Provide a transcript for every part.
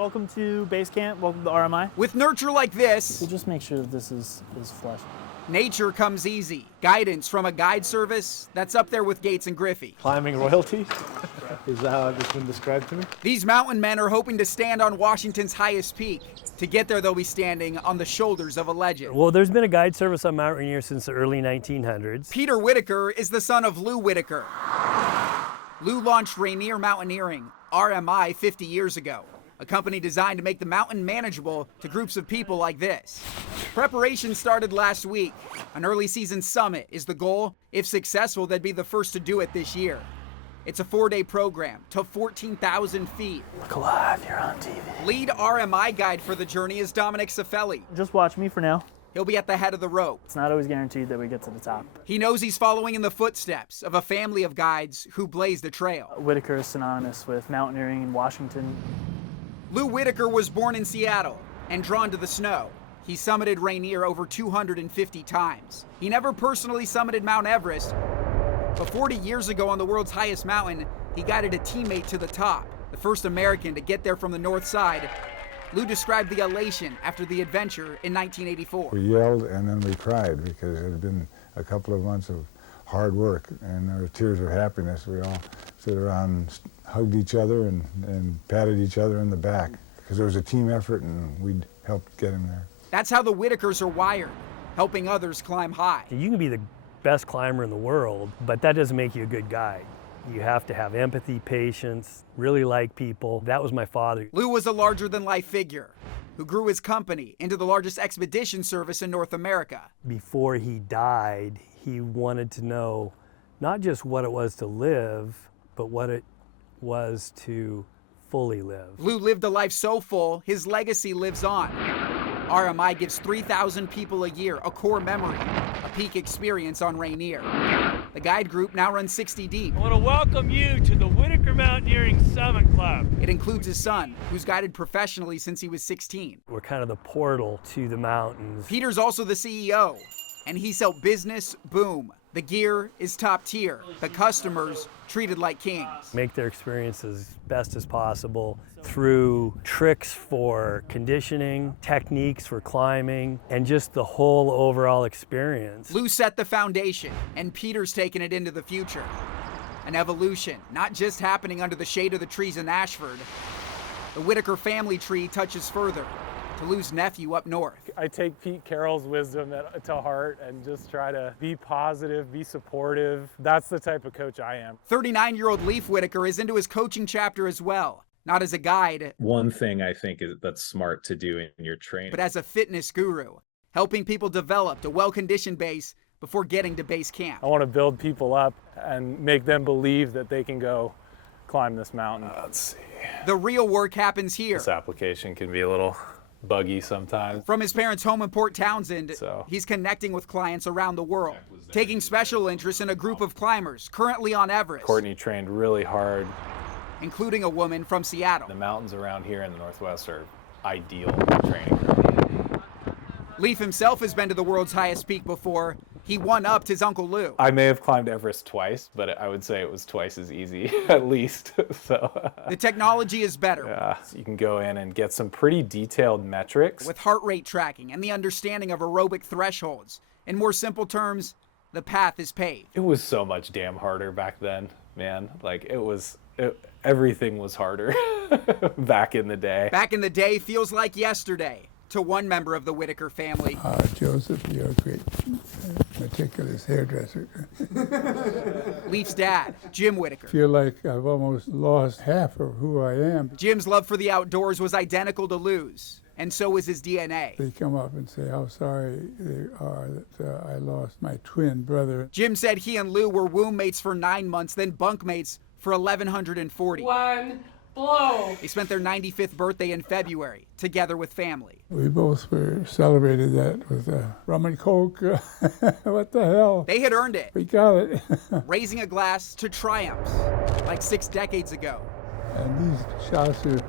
Welcome to base camp, welcome to RMI. With nurture like this, We'll just make sure that this is flush. nature comes easy. Guidance from a guide service that's up there with Gates and Griffey. Climbing royalty? Is that how it's been described to me? These mountain men are hoping to stand on Washington's highest peak. To get there, they'll be standing on the shoulders of a legend. Well, there's been a guide service on Mount Rainier since the early 1900s. Peter Whittaker is the son of Lou Whittaker. Lou launched Rainier Mountaineering, RMI, 50 years ago, a company designed to make the mountain manageable to groups of people like this. Preparation started last week. An early season summit is the goal. If successful, they'd be the first to do it this year. It's a 4-day program to 14,000 feet. Look alive, you're on TV. Lead RMI guide for the journey is Dominic Cifelli. Just watch me for now. He'll be at the head of the rope. It's not always guaranteed that we get to the top. He knows he's following in the footsteps of a family of guides who blazed the trail. Whittaker is synonymous with mountaineering in Washington. Lou Whittaker was born in Seattle and drawn to the snow. He summited Rainier over 250 times. He never personally summited Mount Everest, but 40 years ago on the world's highest mountain, he guided a teammate to the top, the first American to get there from the north side. Lou described the elation after the adventure in 1984. We yelled and then we cried because it had been a couple of months of hard work, and there were tears of happiness. We all stood around, hugged each other and patted each other in the back because it was a team effort and we'd helped get him there. That's how the Whittakers are wired, helping others climb high. You can be the best climber in the world, but that doesn't make you a good guide. You have to have empathy, patience, really like people. That was my father. Lou was a larger-than-life figure who grew his company into the largest expedition service in North America. Before he died, he wanted to know not just what it was to live, but what it was to fully live. Lou lived a life so full, his legacy lives on. RMI gives 3,000 people a year a core memory, a peak experience on Rainier. The guide group now runs 60 deep. I want to welcome you to the Whittaker Mountaineering Summit Club. It includes his son, who's guided professionally since he was 16. We're kind of the portal to the mountains. Peter's also the CEO, and he's helped business boom. The gear is top tier. The customers treated like kings. Make their experience as best as possible through tricks for conditioning, techniques for climbing, and just the whole overall experience. Lou set the foundation, and Peter's taken it into the future. An evolution, not just happening under the shade of the trees in Ashford. The Whittaker family tree touches further to Lou's nephew up north. I take Pete Carroll's wisdom to heart and just try to be positive, be supportive. That's the type of coach I am. 39-year-old Leif Whittaker is into his coaching chapter as well, not as a guide, One thing I think is that's smart to do in your training. but as a fitness guru, helping people develop a well-conditioned base before getting to base camp. I want to build people up and make them believe that they can go climb this mountain. Let's see. The real work happens here. This application can be a little buggy sometimes. From his parents' home in Port Townsend, So- he's connecting with clients around the world, taking special interest in a group of climbers currently on Everest, Courtney trained really hard. including a woman from Seattle. The mountains around here in the Northwest are ideal training ground. Leif himself has been to the world's highest peak before. He one-upped his Uncle Lou. I may have climbed Everest twice, but I would say it was twice as easy, at least. So, The technology is better, so you can go in and get some pretty detailed metrics. with heart rate tracking and the understanding of aerobic thresholds. In more simple terms, the path is paved. It was so much damn harder back then, man. Like everything was harder back in the day. Back in the day feels like yesterday to one member of the Whittaker family. Joseph, you're a great, meticulous hairdresser. Leif's dad, Jim Whittaker. Feel like I've almost lost half of who I am. Jim's love for the outdoors was identical to Lou's, and so was his DNA. They come up and say how sorry they are that I lost my twin brother. Jim said he and Lou were womb mates for 9 months, then bunk mates for 1,140. One blow. They spent their 95th birthday in February, together with family. We both celebrated that with rum and coke. What the hell? They had earned it, We got it. raising a glass to triumphs, like 6 decades ago. And these shots are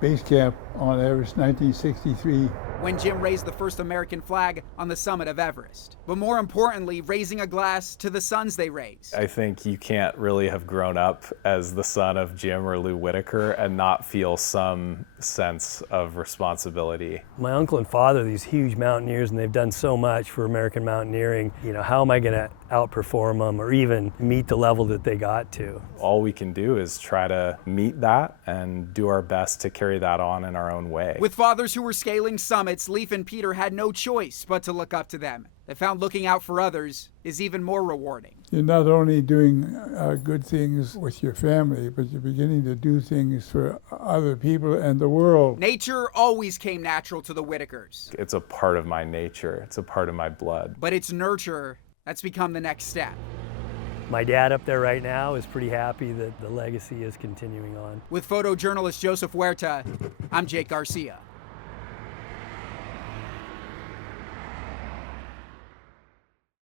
base camp on Everest 1963 when Jim raised the first American flag on the summit of Everest. But more importantly, raising a glass to the sons they raised. I think you can't really have grown up as the son of Jim or Lou Whittaker and not feel some sense of responsibility. My uncle and father are these huge mountaineers, and they've done so much for American mountaineering. You know, how am I going to outperform them or even meet the level that they got to? All we can do is try to meet that and do our best to carry that on in our own way. With fathers who were scaling summits, Leif and Peter had no choice but to look up to them. They found looking out for others is even more rewarding. You're not only doing good things with your family, but you're beginning to do things for other people and the world. Nature always came natural to the Whittakers. It's a part of my nature. It's a part of my blood. But it's nurture that's become the next step. My dad up there right now is pretty happy that the legacy is continuing on. With photojournalist Joseph Huerta, I'm Jake Garcia.